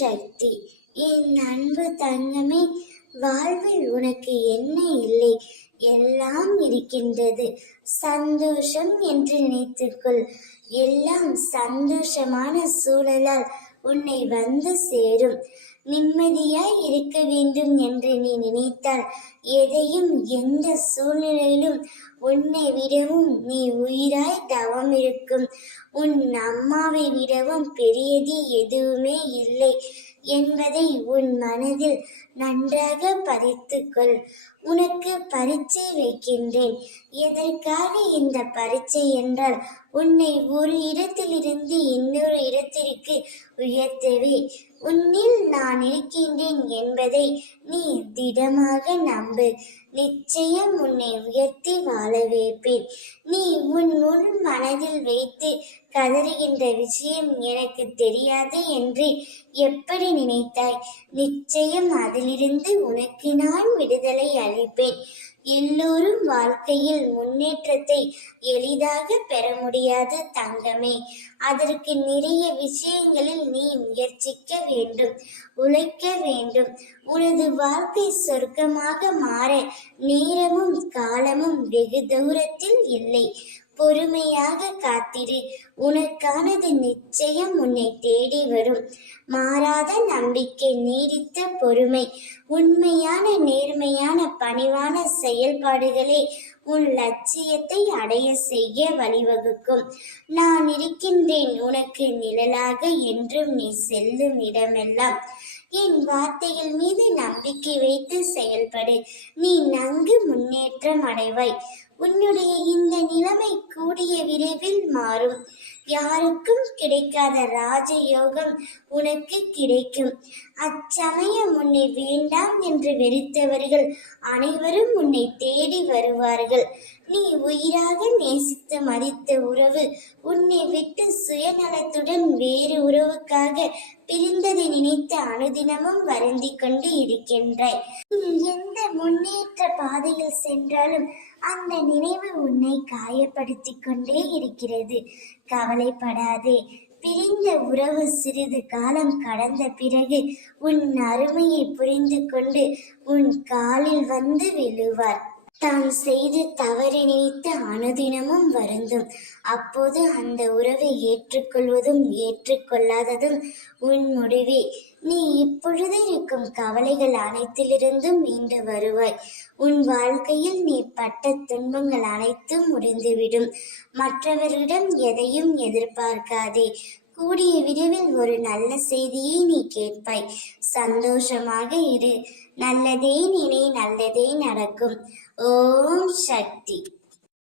சக்தி. என் அன்பு தங்கமே, வாழ்வில் உனக்கு என்ன இல்லை? எல்லாம் இருக்கின்றது. சந்தோஷம் என்று நினைத்துக்கொள். எல்லாம் சந்தோஷமான சூழலால் உன்னை வந்து சேரும். நிம்மதியாய் இருக்க வேண்டும் என்று நீ நினைத்தால் எதையும் எந்த சூழ்நிலையிலும் உன்னை விடவும் நீ உயிராய் தவம் இருக்கும். உன் அம்மாவை விடவும் பெரியது எதுவுமே இல்லை என்பதை உன் மனதில் நன்றாக பதித்துக்கொள். உனக்கு பரீட்சை வைக்கின்றேன். எதற்காக இந்த பரீட்சை என்றால், உன்னை ஒரு இடத்திலிருந்து இன்னொரு இடத்திற்கு உயர்த்தவே. உன்னில் நான் இருக்கின்றேன் என்பதை நீ திடமாக நம்பு. நிச்சயம் உன்னை உயர்த்தி வாழ வைப்பேன். நீ உன் உள் மனதில் வைத்து கதறுகின்ற விஷயம் எனக்கு தெரியாது என்று எப்படி நினைத்தாய்? நிச்சயம் அதிலிருந்து உனக்கு நான் விடுதலை அளிப்பேன். எல்லோரும் வாழ்க்கையில் முன்னேற்றத்தை எளிதாக பெற முடியாது தங்கமே. அதற்கு நிறைய விஷயங்களில் நீ முயற்சிக்க வேண்டும், உழைக்க வேண்டும். உனது வாழ்க்கை சொர்க்கமாக மாற நேரமும் காலமும் வெகு தூரத்தில் இல்லை. பொறுமையாக காத்திரு. உனக்கானது நிச்சயம் உன்னை தேடி வரும். மாறாத நம்பிக்கை, நீடித்த பொறுமை, உண்மையான நேர்மையான பணிவான செயல்பாடுகளே உன் லட்சியத்தை அடைய செய்ய வழிவகுக்கும். நான் இருக்கின்றேன் உனக்கு நிழலாக என்றும். நீ செல்லும் இடமெல்லாம் என் வார்த்தைகள் மீது நம்பிக்கை வைத்து செயல்படு. நீ நன்கு முன்னேற்றம் அடைவாய். உன்னுடைய இந்த நிலைமை கூடிய விரைவில் மாறும். யாருக்கும் கிடைக்காத ராஜயோகம் உனக்கு கிடைக்கும். அச்சமயம் உன்னை வேண்டாம் என்று வெறுத்தவர்கள் அனைவரும் உன்னை தேடி வருவார்கள். நீ உயிராக நேசித்து மதித்த உறவு உன்னை விட்டு சுயநலத்துடன் வேறு உறவுக்காக பிரிந்ததை நினைத்து அனுதினமும் வருந்தி கொண்டு இருக்கின்றாய். நீ எந்த முன்னேற்ற பாதையில் சென்றாலும் அந்த நினைவு உன்னை காயப்படுத்தி கொண்டே இருக்கிறது. கவலைப்படாதே. பிரிந்த உறவு சிறிது காலம் கடந்த பிறகு உன் அருமையை புரிந்து கொண்டு உன் காலில் வந்து விழுவார். தான் செய்து தவறு நினைத்து அனுதினமும் வருந்தும். அப்போது அந்த உறவை ஏற்றுக்கொள்வதும் ஏற்றுக்கொள்ளாததும் உன் முடிவே. நீ இப்பொழுது இருக்கும் கவலைகள் அனைத்திலிருந்தும் மீண்டு வருவாய். உன் வாழ்க்கையில் நீ பட்ட துன்பங்கள் அனைத்தும் முடிந்துவிடும். மற்றவர்களிடம் எதையும் எதிர்பார்க்காதே. கூடிய விரைவில் ஒரு நல்ல செய்தியை நீ கேட்பாய். சந்தோஷமாக இரு. நல்லதே நினை, நல்லதே நடக்கும். ஓம் சக்தி.